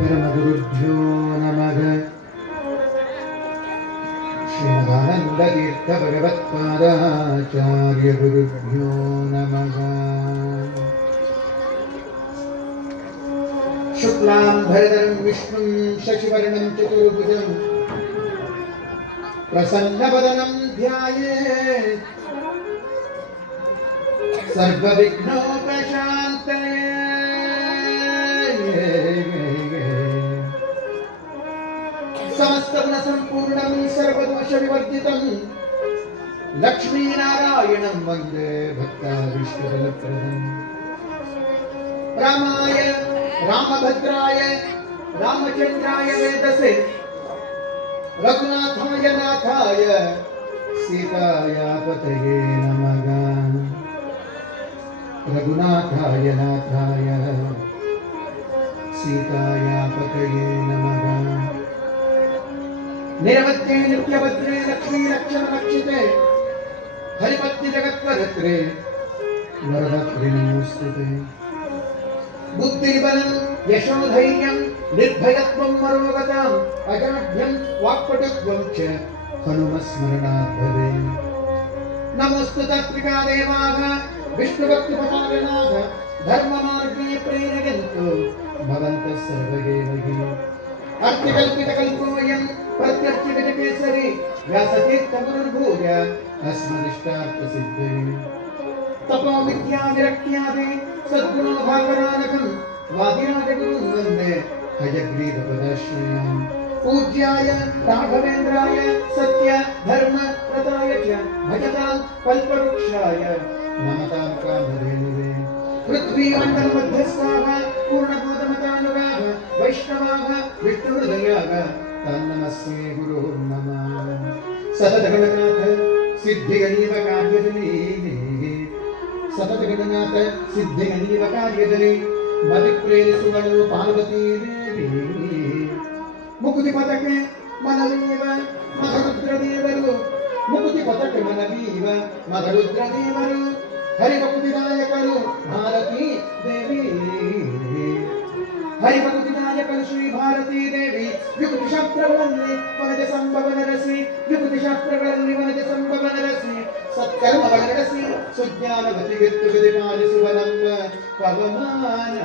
परमगुरुभ्यो नमः। श्रीमदानन्दतीर्थ भगवत्पादाचार्य गुरुभ्यो नमः। शुक्लाम्बरधरं विष्णुं शशिवर्णं चतुर्भुजं प्रसन्नवदनं ध्यायेत् सर्वविघ्नोपशान्तये। समस्तगुणसम्पूर्णं सर्वदोषविवर्जितं लक्ष्मीनारायणं वन्दे भक्ताभीष्टफलप्रदम्। रामाय रामभद्राय रामचन्द्राय वेदसे रघुनाथाय नाथाय सीताया पतये नमः। रघुनाथाय नाथाय सीताया पतये नमः। निरवध्ये नित्यभद्रे लक्ष्मी लक्षणलक्षिते हरिपत्नि जगत्वरत्रे वरदत्रे नमोस्तुते। बुद्धिर्बलं यशोधैर्यं निर्भयत्वं मरोगताम् अजाड्यं वाक्पटुत्वं च हनुमस्मरणात् भवेत्। नमोऽस्तु तात्विका देवाः विष्णुभक्तिपरायणाः धर्ममार्गे प्रेरयन्तु भवन्तः सर्वदेवैः। अर्थिकल्पितकल्पोऽयं प्रत्यर्थिगजकेसरी व्यासतीर्थगुरुर्भूय अस्मदिष्टार्थसिद्धये। तपो विद्याविरक्त्यादि सद्गुणोभाकरानकं वादिराजगुरुं वन्दे हयग्रीवपदाश्रयाम्। पूज्याय राघवेन्द्राय सत्य धर्म व्रताय च भजतां कल्पवृक्षाय नमतां कामधेनवे। पृथ्वीमण्डलमध्यस्थाः पूर्णबोधमतानुगाः वैष्णवाः विष्णुहृदयाः तन्नमस्ये गुरोर्नमः। सततगणनाथ सिद्धिगणीव कार्यजनी सततगणनाथ सिद्धिगणीव कार्यजनी मदिप्रेरिसुमनो पार्वती देवी। मुकुति पदके मनवीव मधरुद्रदेವರು मुकुति पदके मनवीव मधरुद्रदेವರು हरिभक्तिदायकರು भारती देवी। हरिभक्तिदायकರು ಶ್ರೀ ಭಾರತೀ ದೇವಿ ಯುಕ್ತಿ ಶಾಸ್ತ್ರಗಳಲ್ಲಿ ವನಜ ಸಂಭವನ ರಸಿ ಯುಕ್ತಿ ಶಾಸ್ತ್ರಗಳಲ್ಲಿ ವನಜ ಸಂಭವನ ರಸಿ ಸತ್ಕರ್ಮಗಳ ನಡೆಸಿ ಸುಜ್ಞಾನವತಿಗೆತ್ತು ಗತಿ ಪಾಲಿಸುವ ನಮ್ಮ ಪವಮಾನ।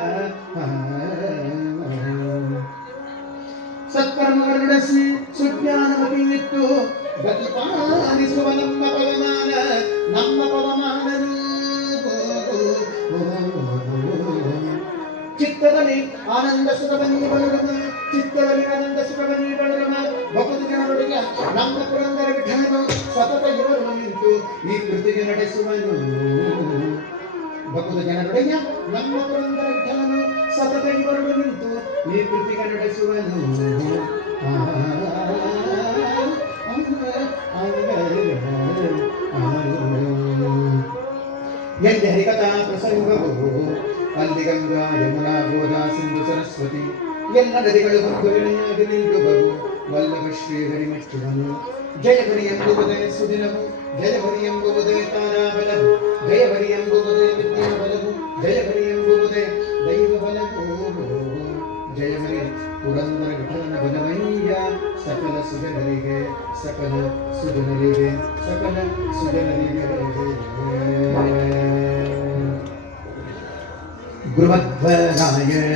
ಸತ್ಕರ್ಮಗಳ ನಡೆಸಿ ಸುಜ್ಞಾನವತಿಗೆತ್ತು ಗತಿ ಪಾಲಿಸುವ ನಮ್ಮ ಪವಮಾನ ನಮ್ಮ ಪವಮಾನನು। ಚಿತ್ತದಲ್ಲಿ ಆನಂದ ಸುಖವನಿ ಬಳುರಮ ಚಿತ್ತದಲ್ಲಿ ಆನಂದ ಸುಖವನಿ ಬಳುರಮ ಭಕ್ತಿ ಜನರೊಡನೆ ನಮ್ಮ ಪುರಂದರ ವಿಠಲನು ಸತತ ಇವರು ನಿಂತು ಈ ಕೃತಿಗೆ ನಡೆಸುವನು। ಭಕ್ತ ಜನರೊಡನೆ ನಮ್ಮ ಪುರಂದರ ವಿಠಲನು ಸತತ ಇವರು ನಿಂತು ಈ ಕೃತಿಗೆ ನಡೆಸುವನು। ಎಲ್ಲಿ ಹರಿಕಥಾ ಪ್ರಸಂಗವು ಅಲ್ಲಿ ಗಂಗಾ ಯಮುನಾ ಗೋದಾ ಸಿಂಧು ಸರಸ್ವತಿ ಎಲ್ಲ ನದಿಗಳು ಗುರುಗಳಿಯಾಗಿ ನಿಲ್ಲುವವು ವಲ್ಲಭ ಶ್ರೀಹರಿ ಮೆಚ್ಚುವನು। ಜಯಹರಿ ಎಂಬುವುದೇ ಸುದಿನವು ಜಯಹರಿ ಎಂಬುವುದೇ ತಾರಾಬಲವು ಜಯಹರಿ ಎಂಬುವುದೇ ವಿದ್ಯಾಬಲವು ಜಯಹರಿ ಎಂಬುವುದೇ ದೈವ ಬಲವು। ಜಯಹರಿ ಪುರಂದರ ವಿಠಲನ ಬಲವಯ್ಯ ಸಕಲ ಸುಜನರಿಗೆ ಸಕಲ ಸುಜನರಿಗೆ ಸಕಲ ಸುಜನರಿಗೆ। ಗುರುಮಧ್ವರಾಯರಿಗೆ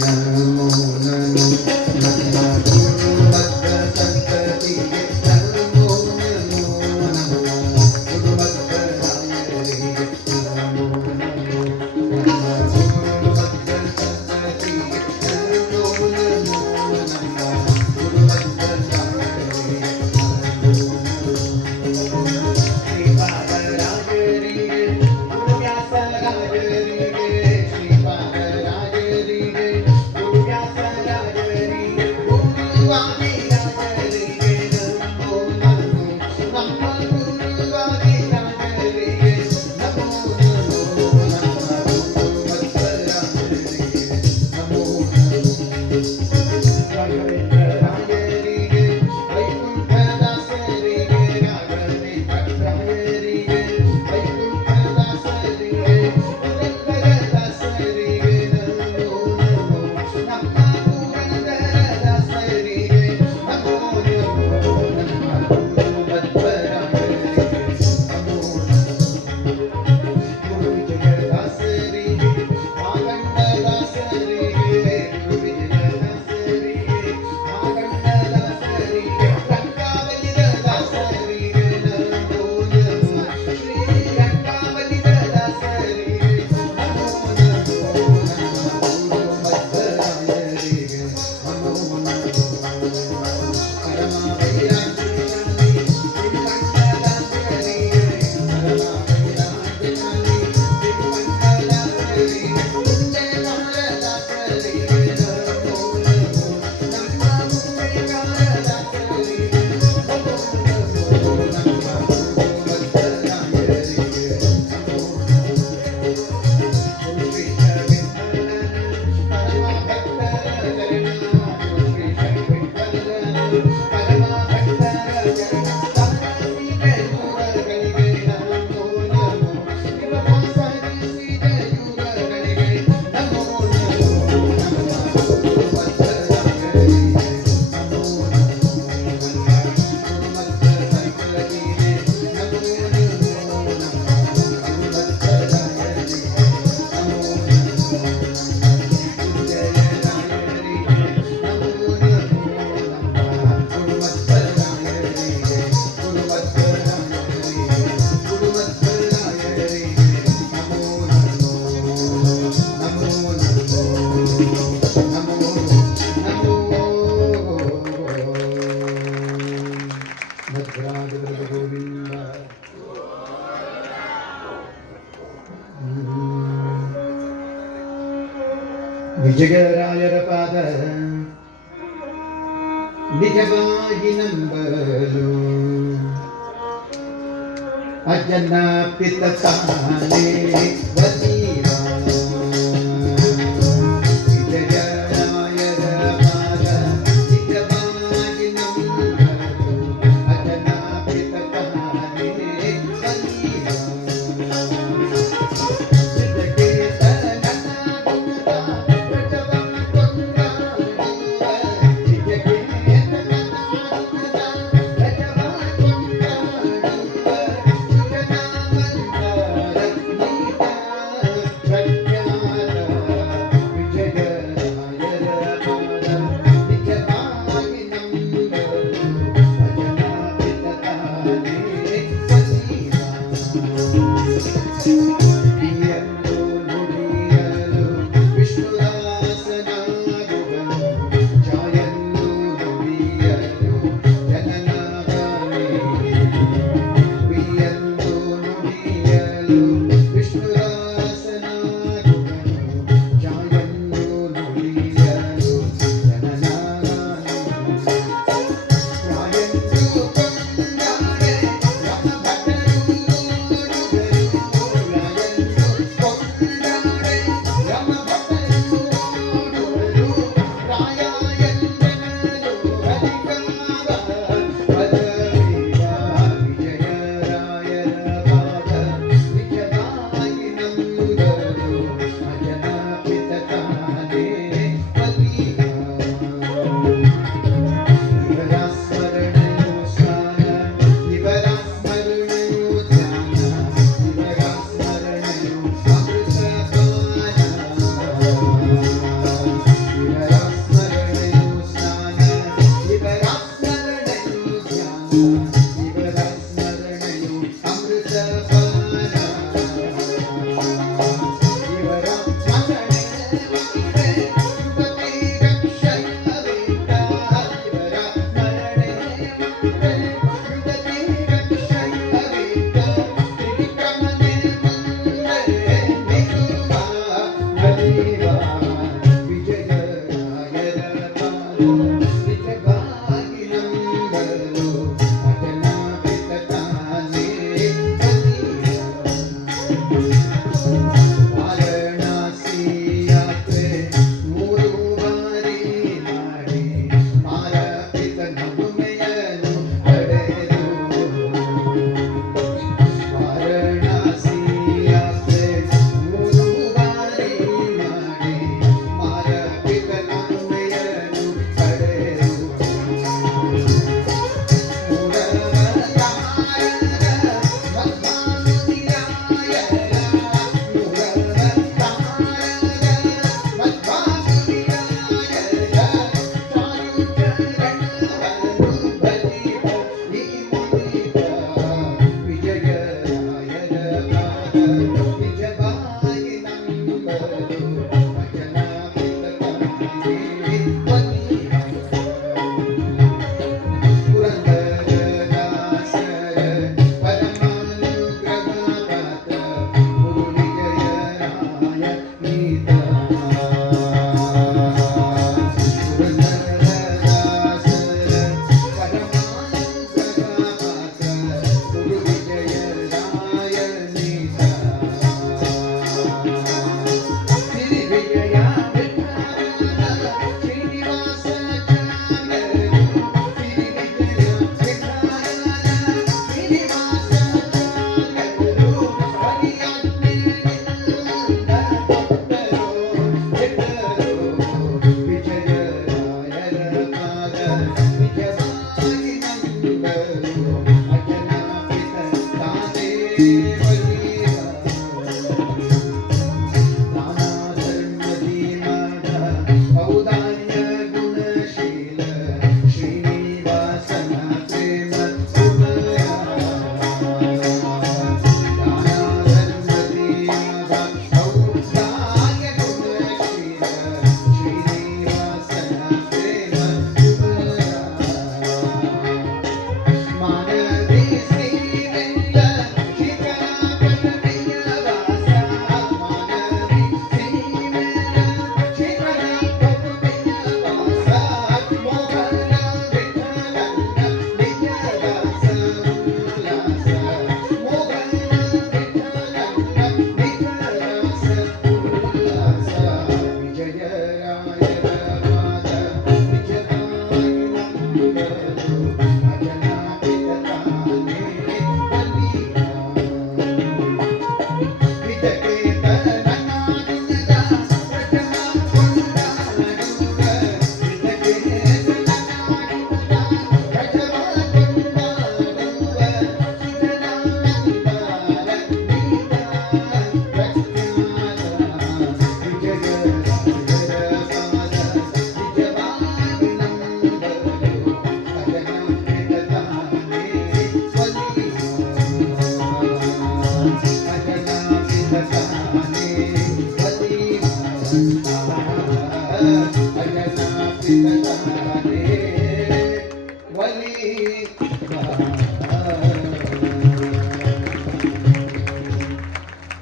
ನಮೋ ನಮೋ ನಮ್ಮ ಗುರುಮಧ್ವ ಸಂತತಿಗೆ ನಮೋ ನಮೋ ನಮೋ ಗುರುಮಧ್ವರಾಯರಿಗೆ ನಮೋ ನಮೋ ನಮ್ಮ ಗುರುಮಧ್ವ ಸಂತತಿಗೆ ನಮೋ ನಮೋ ನಮ್ಮ ಗುರುಮಧ್ವರಾಯರಿಗೆ ನಮೋ ನಮೋ। ಶ್ರೀಪಾದರಾಯರಿಗೆ ಗುರುವ್ಯಾಸರಾಯರಿಗೆ ವಿಜಯರಾಯರ ಪಾದ ನಿಜವಾಗಿ ನಂಬಲು ಅಜ್ಜನ ಪಿತ ತಾನೇ ಬಸೀರ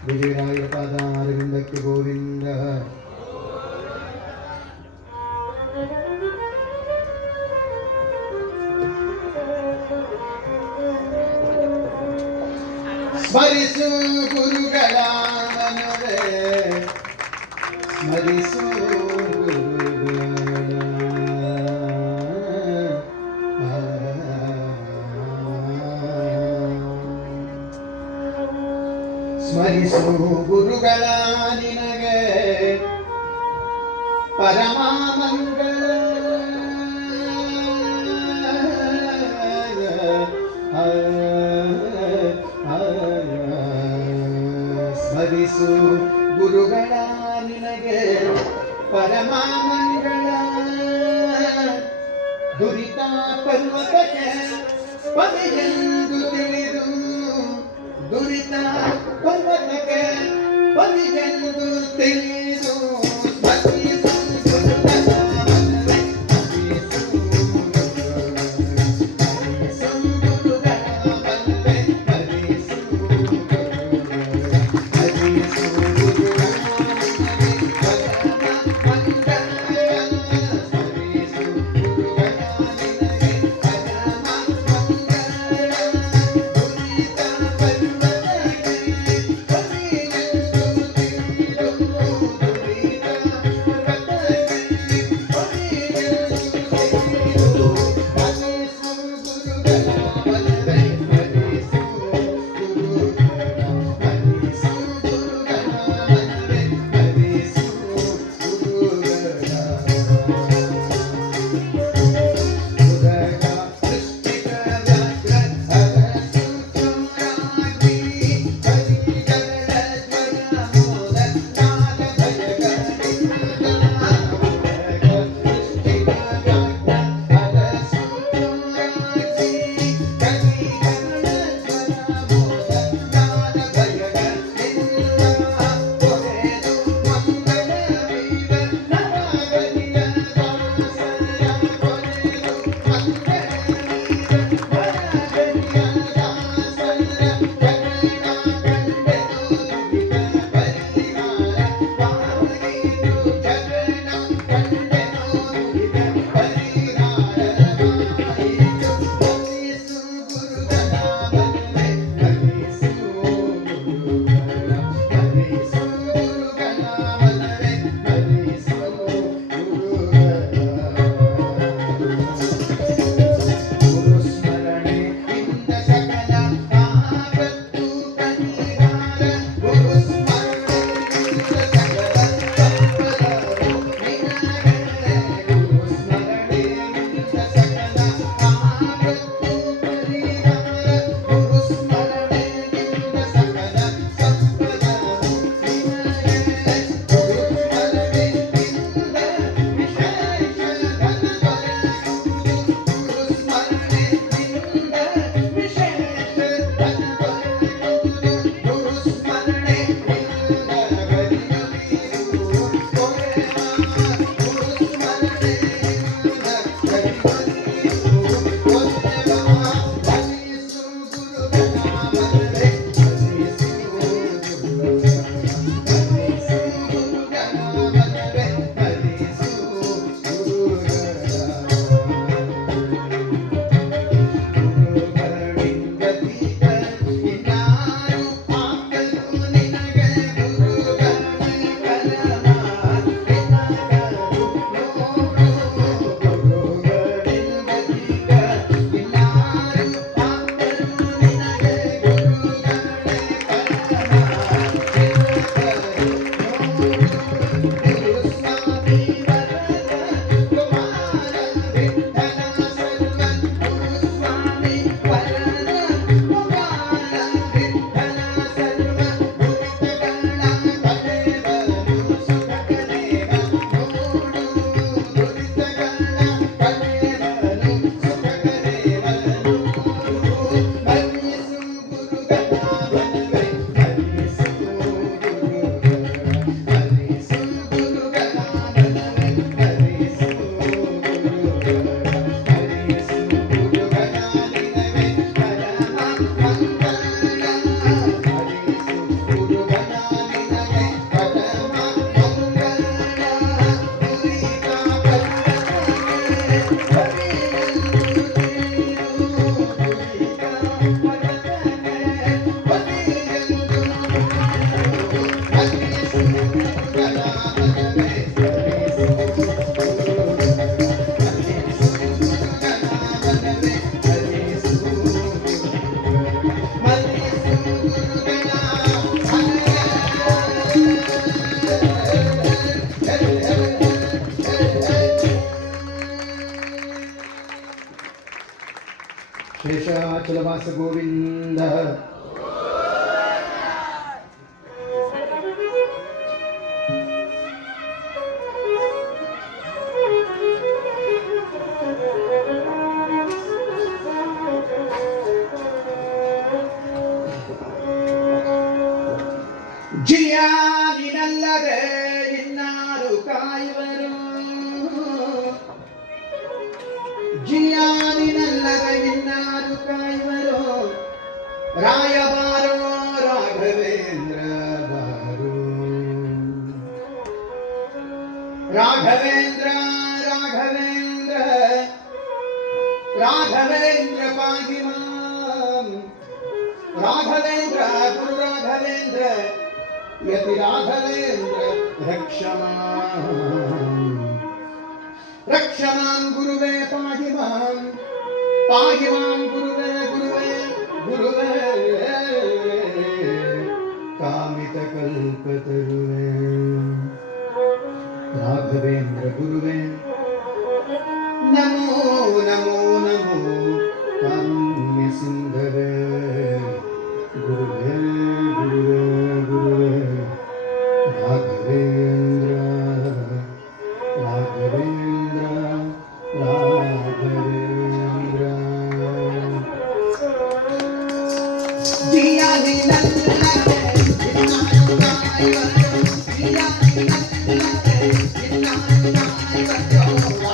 ವಿಜಯರಾಯರ ಪಾದಾರವಿಂದಕ್ಕೆ ಗೋವಿಂದ. ಸ್ಮರಿಸು ಗುರುಗಳ ಮನವೇ, ಸ್ಮರಿಸು ಸ್ಮರಿಸು ಗುರುಗಳ ನಿನಗೆ ಪರಮ ಮಂಗಳ. ಸ್ಮರಿಸು ಗುರುಗಳ ನಿನಗೆ ಪರಮ ಮಂಗಳ. ದುರಿತ ಪರ್ವತಕ್ಕೆ ಪದಿಯೆಂದು ತಿಳಿದು, ದುರಿತ ಪರ್ವತಕ್ಕೆ ಪದಿಯೆಂದು ತಿಳಿದು, ಸ್ಮರಿಸು ಗುರುಗಳ ಮನವೇ, ಸ್ಮರಿಸು ಗುರುಗಳ ಮನವೇ, ಸ್ಮರಿಸು ಗುರುಗಳ ಮನವೇ, ಪರಮ ಮಂಗಳ. ಸ್ಮರಿಸು ಗುರುಗಳ ನಿನಗೆ ಪರಮ ಮಂಗಳ. ದುರಿತ ಪರ್ವತಕ್ಕೆ ಪದಿಯೆಂದು ತಿಳಿದು, ದುರಿತ శేషాచలవాస గోవింద. ಜಿಯಾನಿನಲ್ಲದೆ ಇನ್ನಾರು ಕಾಯುವರು, ಜಿಯಾನಿನಲ್ಲದೆ ಇನ್ನಾರು ಕಾಯುವರು. ರಾಯಬಾರೋ ರಾಘವೇಂದ್ರ ಬಾರೋ, ರಾಘವೇಂದ್ರ ರಾಘವೇಂದ್ರ ರಾಘವೇಂದ್ರ ಪಾಗಿ ಮಾಂ. ರಾಘವೇಂದ್ರ ಗುರು ರಾಘವೇಂದ್ರ ಯತಿ ರಾಘವೇಂದ್ರ ರಕ್ಷ ಮಾಂ ಗುರುವೇ ಪಾಹಿ ಮಾಂ ಗುರುವೇ ಗುರುವೇ ಗುರುವೇ ಕಾಮಿತ ಕಲ್ಪತರುವೇ. ರಾಘವೇಂದ್ರ ಗುರುವೇ ನಮೋ ನಮೋ ನಮೋ ಕಾರುಣ್ಯ ಸಿಂಧವೇ. ಗುರುವೇ ಗುರುವೇ ಗುರುವೇ ರಾಘವೇಂದ್ರ ರಾಘವೇಂದ್ರ ರಾಘವೇಂದ್ರ. ಜಿಯಾನಿನಲ್ಲದೆ ಇನ್ನಾರು ಕಾಯುವರು, ಜಿಯಾನಿನಲ್ಲದೆ ಇನ್ನಾರು ಕಾಯುವರು.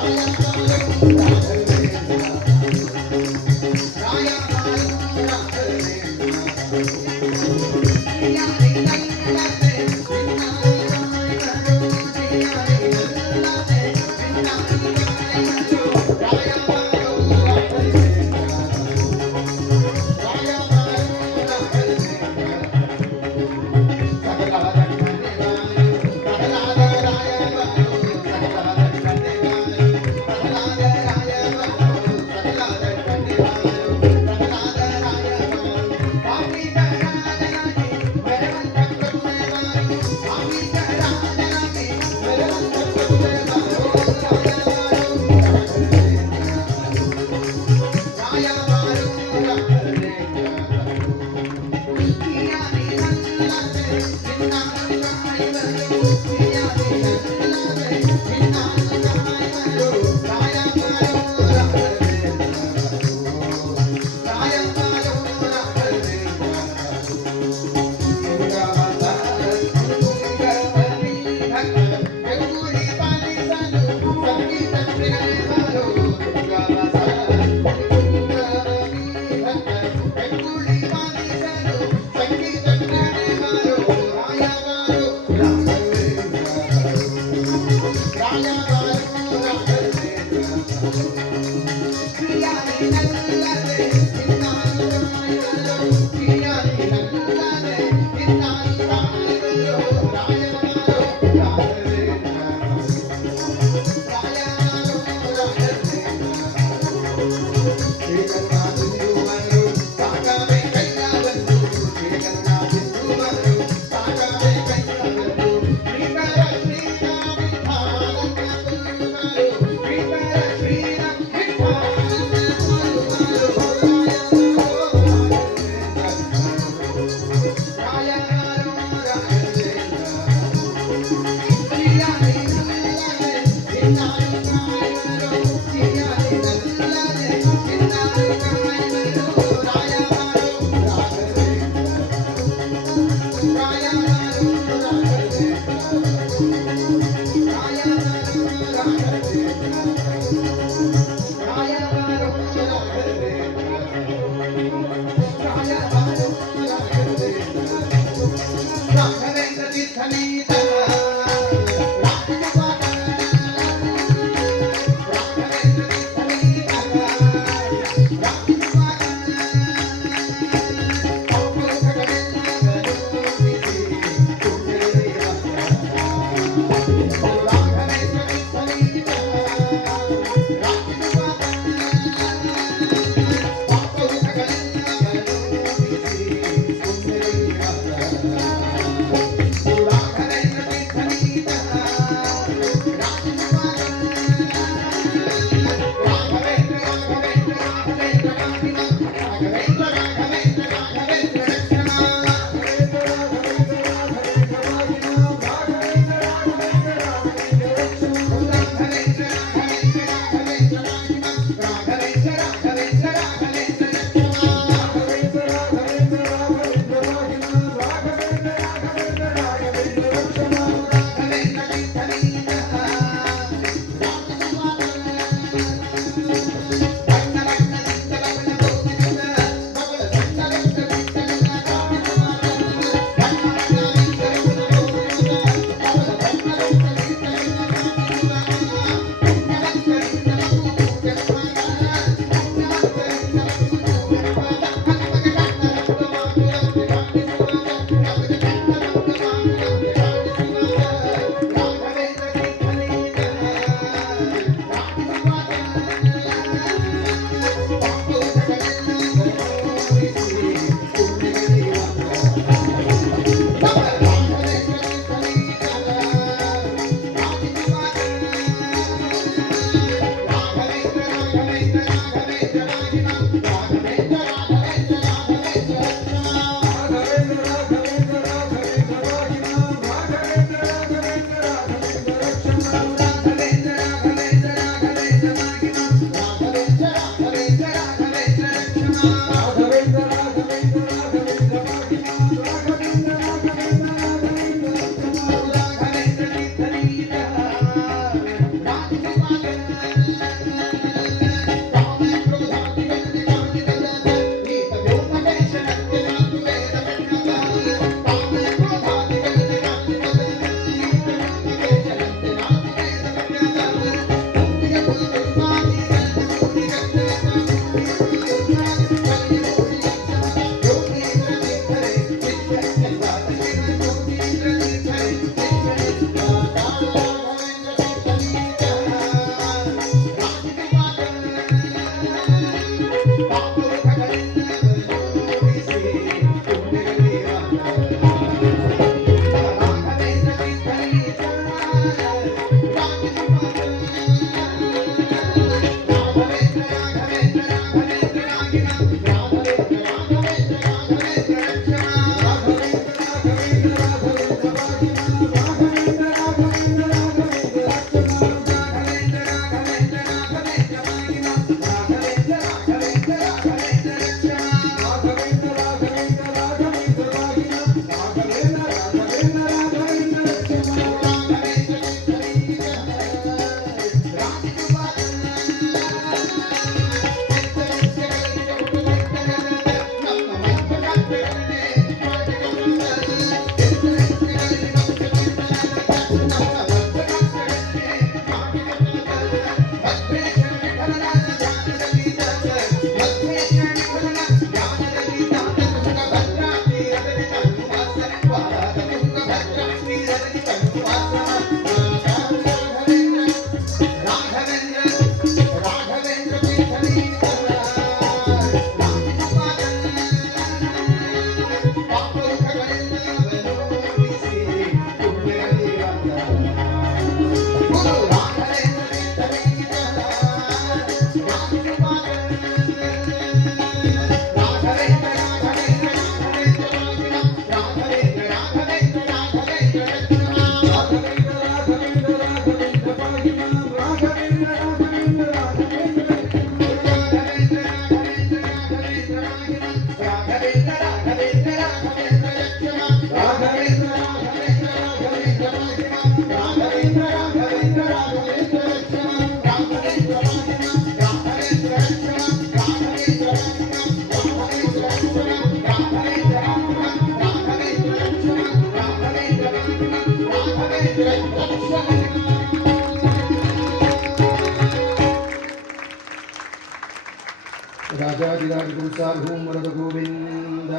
राजाधिराज गुरुसार हूँ वरद गोविंद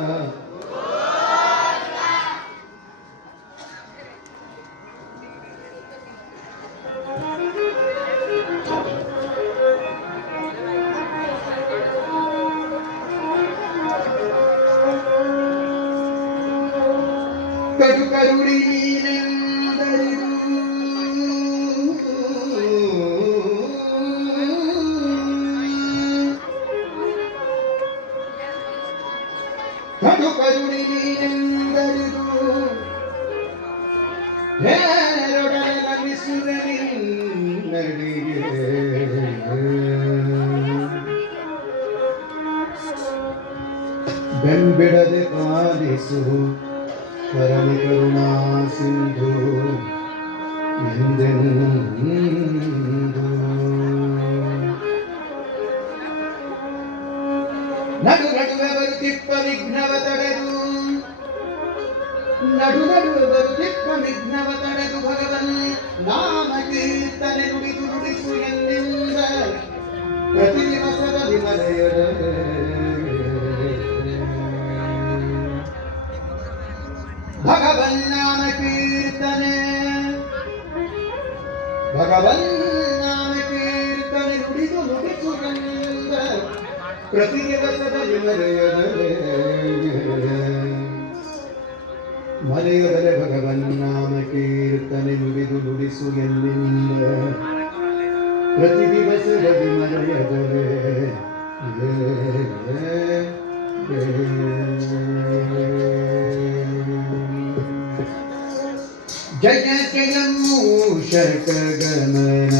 कटु करुड़ी కడు కరుడి నీందరిదు హేరొడల విసురని నడిగే ಬೆಂಬಿಡದೆ ಪಾಲಿಸು ಪರಮ ಕರುಣಾ ಸಿಂಧು ಎಂದೆಂದು ನಡು ನಡುವೆ ಬರುತ್ತಿಪ್ಪ ವಿಘ್ನವ ತಡೆದು ನಡು ನಡುವೆ ಬರುತ್ತಿಪ್ಪ ವಿಘ್ನವ ತಡೆದು ಭಗವನ್ ನಾಮ ಕೀರ್ತನೆ ನುಡಿದು ನುಡಿಸು ಎಂದಿಂದ ಪ್ರತಿ ದಿವಸದ ವಿಮಲೆಯರ ಭಗವನ್ ನಾಮ ಕೀರ್ತನೆ ಭಗವನ್ ನಾಮ ಕೀರ್ತನೆ ನುಡಿದು ನುಡಿಸು ಎಂದಿಂದ ಪ್ರತಿ ದಿವಸದ ವಿಮಲೆಯರೇ ಮರೆಯದರೆ ಭಗವನ್ ನಾಮ ಕೀರ್ತನೆ ನುಡಿದು ನುಡಿಸು ಎಂದಿನಿಂದ ಪ್ರತಿ ದಿವಸದ ವಿಮರೆಯದರೆ ಜಯ ಜಯ ಮೂಷಕ ಗಮನ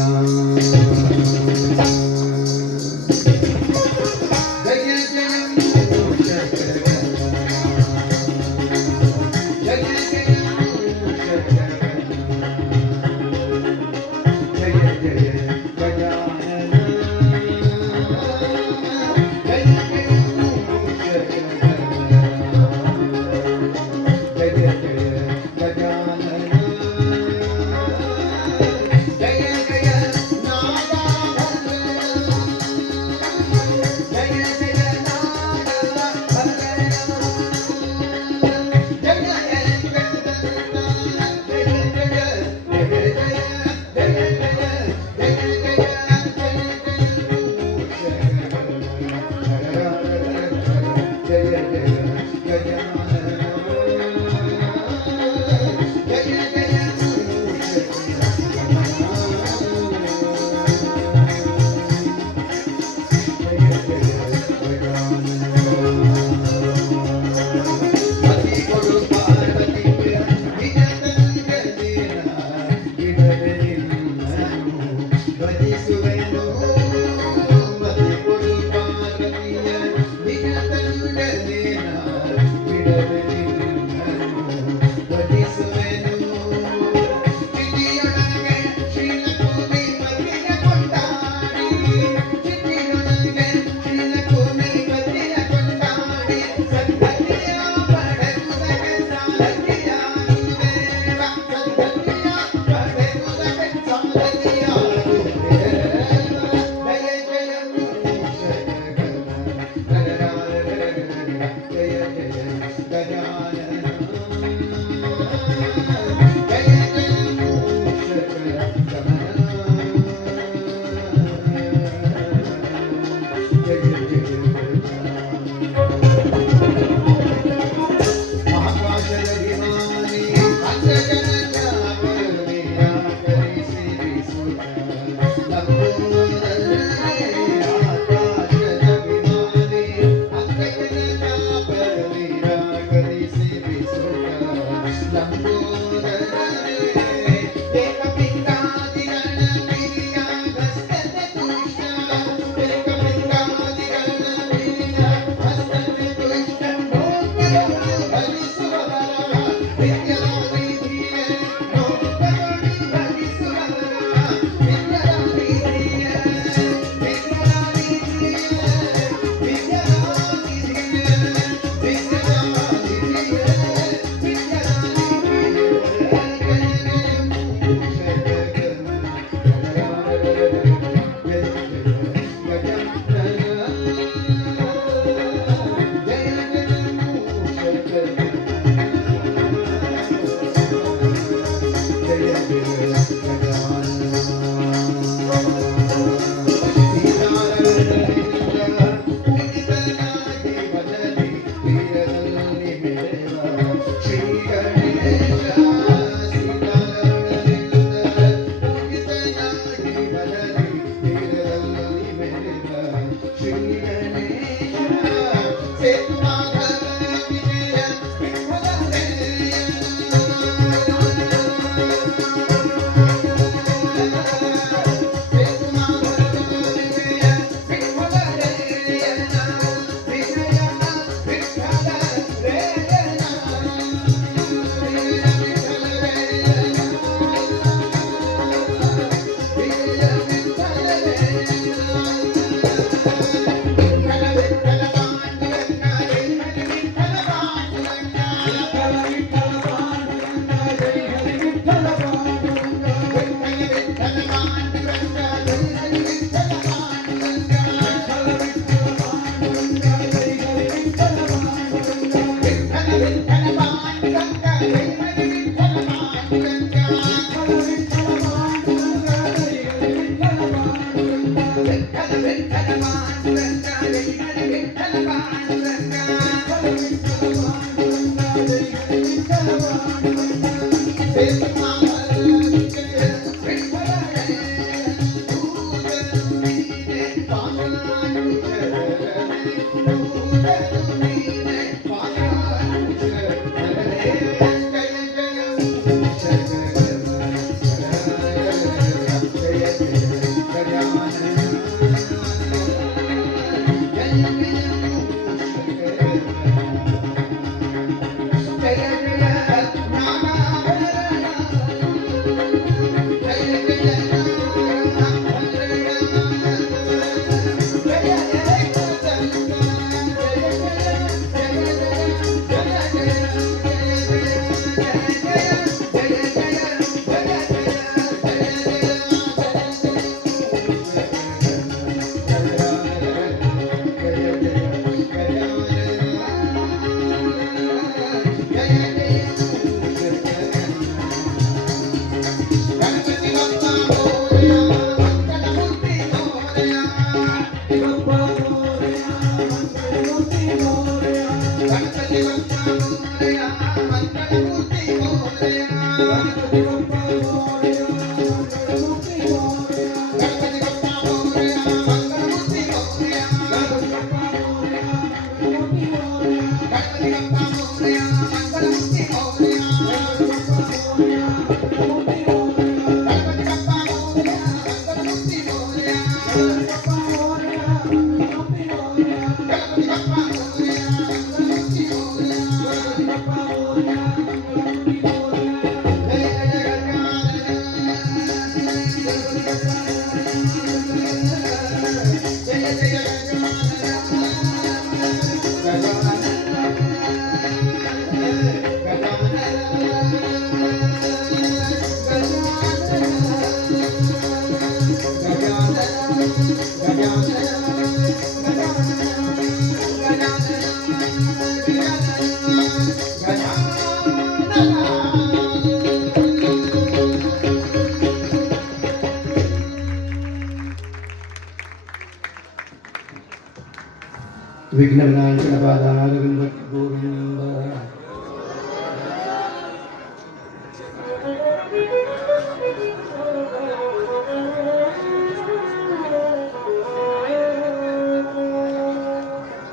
विघ्न विनाशन बाधारविंद गोविंद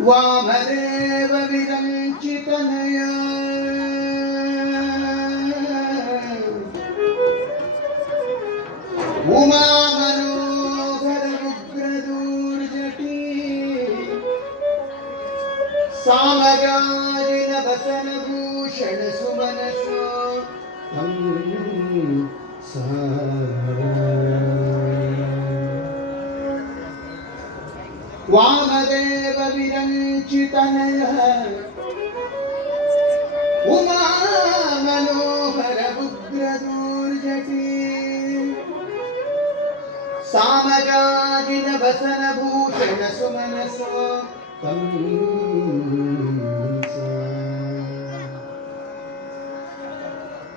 वामदेव विरंचितनया उमा मनोहर उग्रदूर्जटी सामगाजिन वसन भूषण सुमनसा वामदेव विरंचितनयः उमा मनोहर उग्रदूर्जटी सामगाजिन वसन भूषण सुमनसा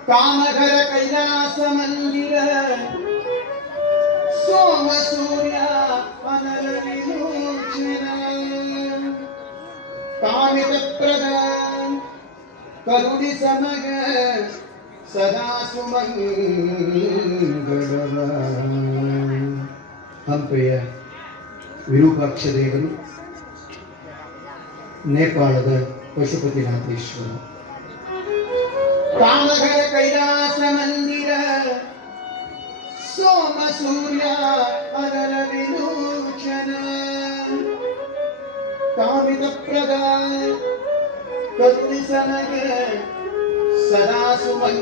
कामघर कैलास मंदिर सोम सूर्य अनल विलोचन कामित प्रद करुणि समग सदा सुमंगल ಹಂಪೆಯ ವಿರೂಪಾಕ್ಷ ದೇವರು ನೇಪಾಳದ ಪಶುಪತಿನಾಥೇಶ್ವರ ಕಾಮಘರ ಕೈಲಾಸ ಮಂದಿರ ಸೋಮ ಸೂರ್ಯ ಅನಲ ವಿಲೋಚನ ಕಾಮಿತ ಪ್ರದ ಕರುಣಿ ಸನಗ ಸದಾ ಸುಮಂಗಳವಾದ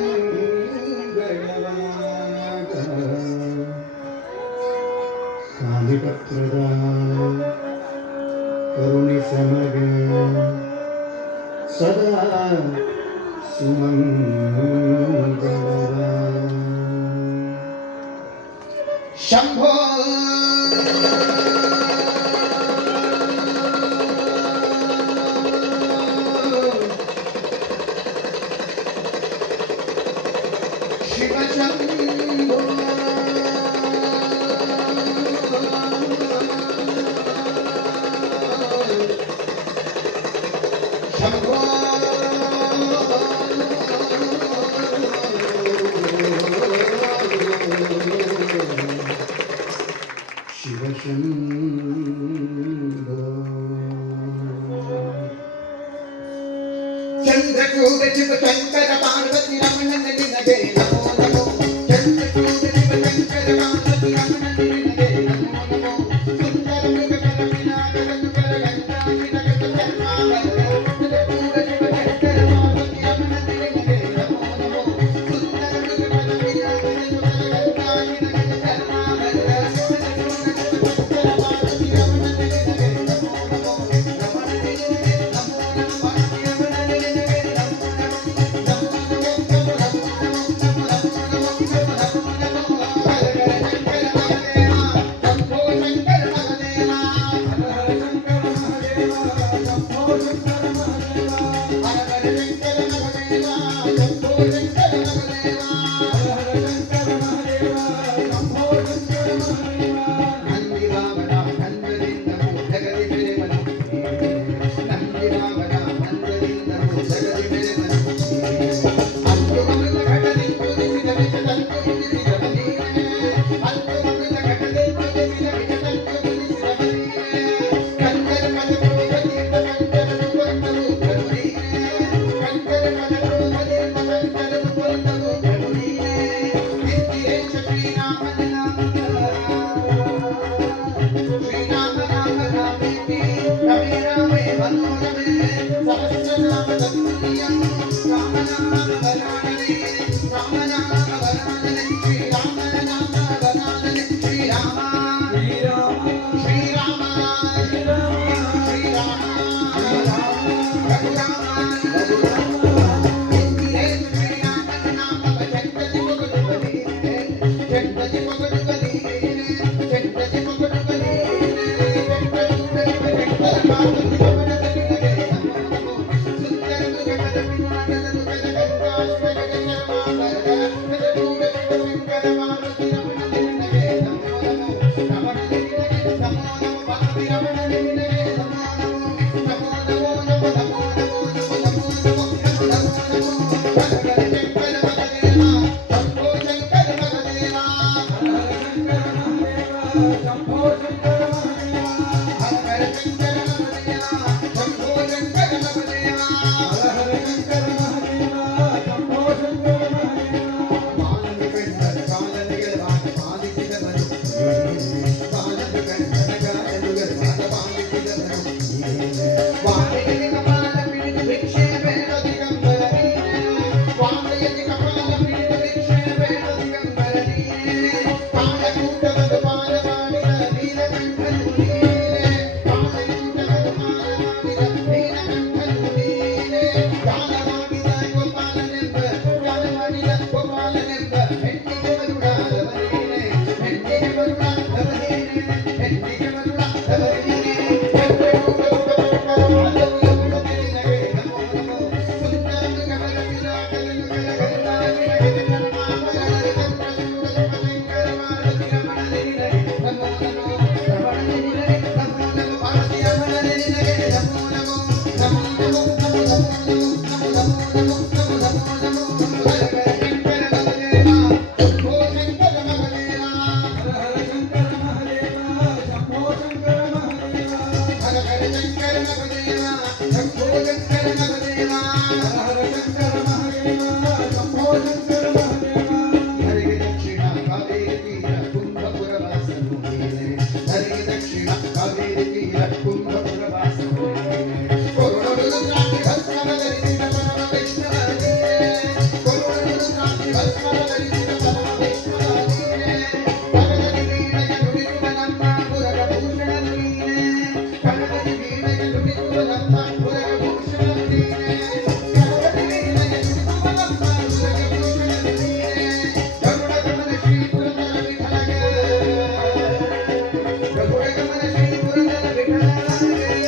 ಕಾಮಿತ ಪ್ರದ ಕರುಣಿ ಸನಗ सदा सुमंगल शंभो शिव शंभो Thank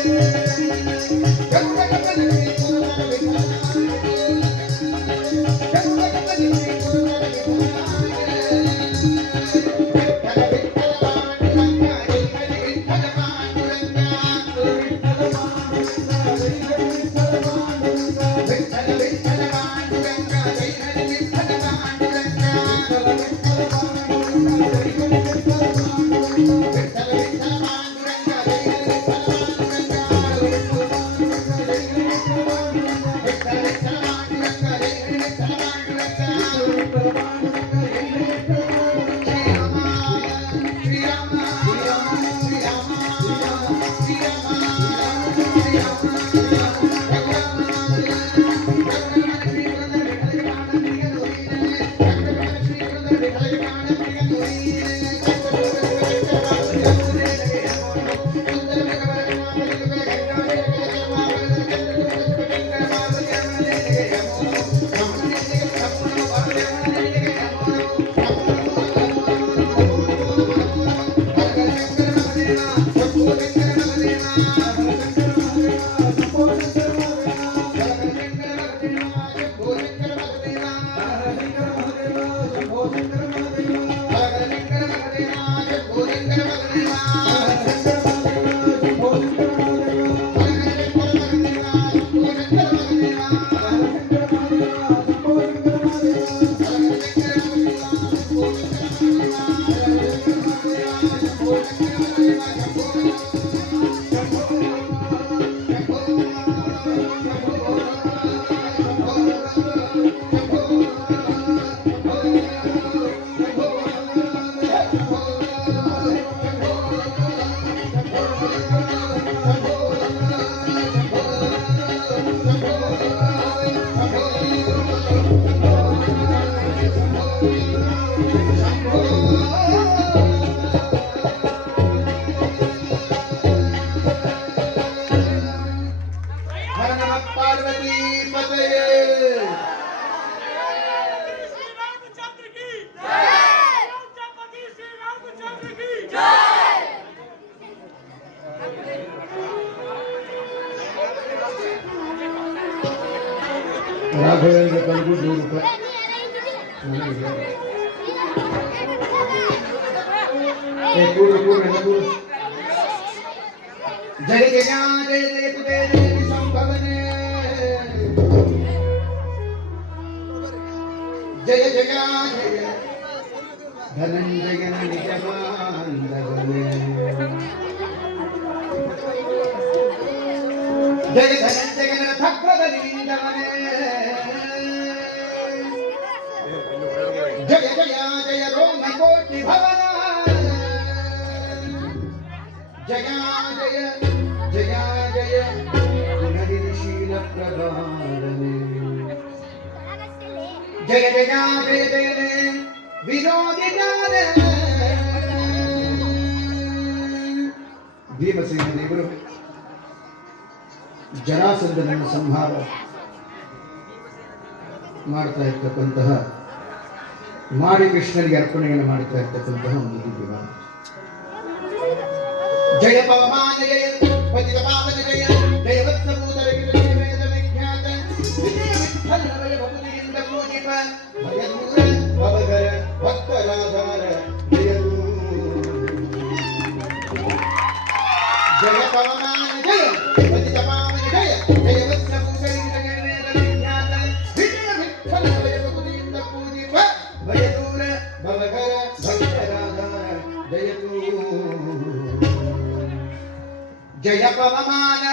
you. राघवेंद्र कलगू 2 रुपये जय जय जय जय तुझे संभवने जय जय जय धनंजय निजमानंदने जय धनंजय थक्रदलिंदमने जय जय जय रोम कोटि भवना जय जय जय जय गुणशील प्रभारणे जय जय जय जय विनोदी भीमसेन देವರು ಜರಾಸಂಧನನ್ನು ಸಂಹಾರ ಮಾಡ್ತಾ ಇರ್ತಕ್ಕಂತಹ ಮಾಡಿ ಕೃಷ್ಣನಿಗೆ ಅರ್ಪಣೆಯನ್ನು ಮಾಡ್ತಾ ಇರ್ತಕ್ಕಂತಹ ಒಂದು ದಿವ್ಯವಾದ जय पवमान जय पतित पावन जय जय वत्सभूतर जय वेद विख्यात विजय विठ्ठल भय भक्तिಯಿಂದ पूजिप भय दूर भवघर भक्तराधार जय जय पवमान जय पतित पावन जय जय वत्सभूतर जय वेद विख्यात विजय विठ्ठल भय भक्तिಯಿಂದ पूजिप भय दूर भवघर भक्तराधार जय जय पवमान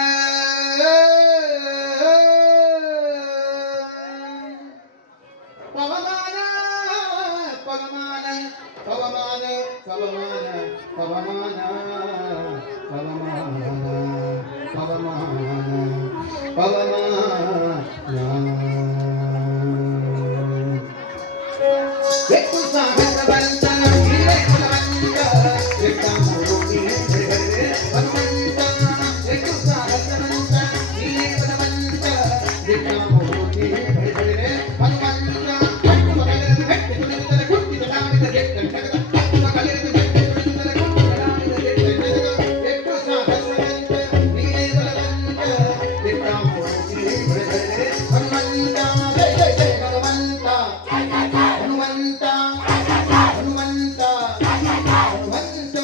पवमान पवमान पवमान पवमान पवमान पवमान पवमान पवमान एक साहस बनता हीरे बनता एक मोती है बनता एक साहस बनता हीरे बनता एक मोती है बनता हट मगर हट तुझे कुत्ती डाल दे हट मगर एक साहस बनता हीरे बनता एक मोती है बनता जय जय भगवंता हनुमंता हनुमंता हनुमंतो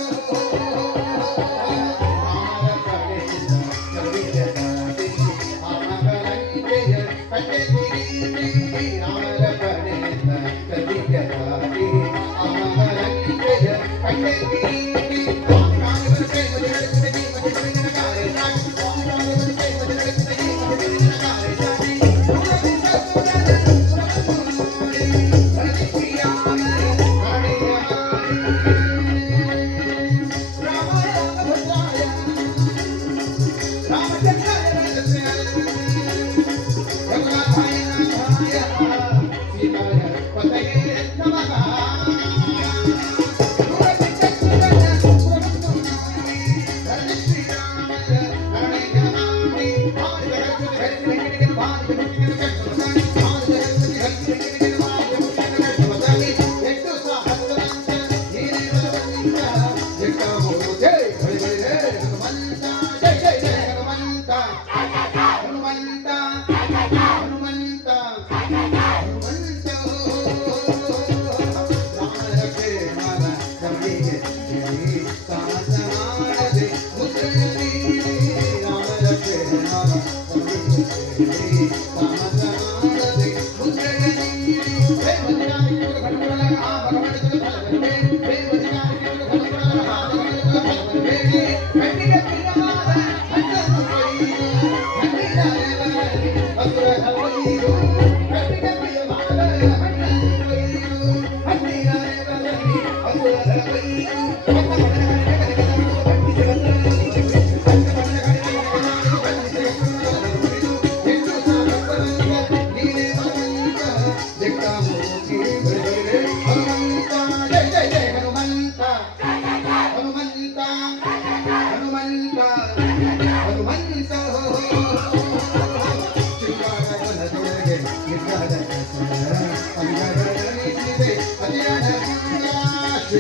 Hey,